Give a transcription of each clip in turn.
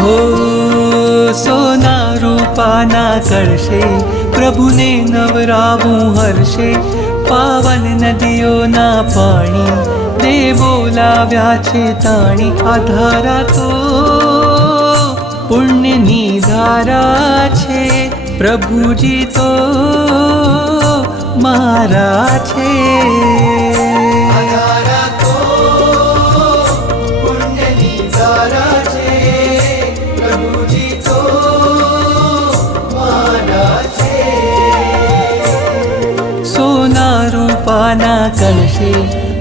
हो सोना रूपाना कळशे प्रभुने नवरावूं हर्षे पावन नदीओना पाणी देवो लाव्या छे ताणी आधारा तो पुण्यनी धारा छे प्रभुजी तो मारा छे आधारा तो पुण्यनी धारा छे प्रभुजी तो मारा छे सोना रूपाना कळशे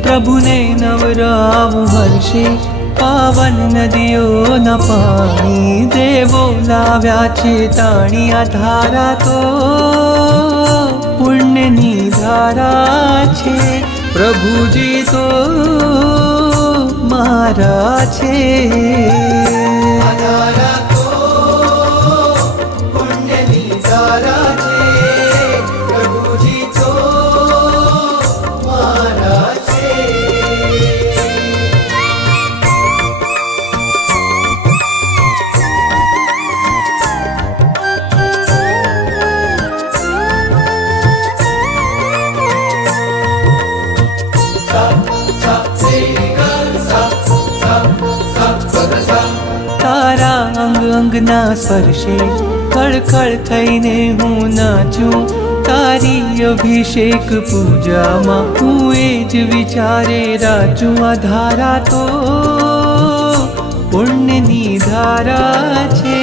प्रभुने नवरावूं हर्षे पावन नदीओना पाणी देवो लाव्या छे ताणी आधारा तो पुण्यनी धारा छे प्रभुजी तो मारा छे आधारा तो पुण्यनी धारा छे प्रभुजी तो मारा छे तारा अंग अंगना स्पर्शे खळखळ थईने हूँ नाचूं तारी अभिषेक पूजामां हूँ एज विचारे राचूं आधारा तो पुण्यनी धारा छे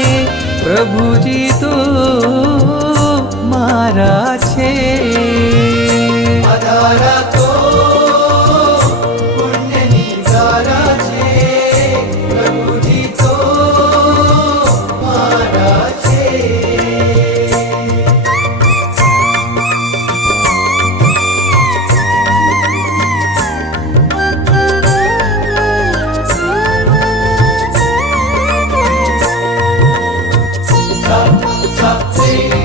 प्रभुजी तो मारा छे आधारा तो Say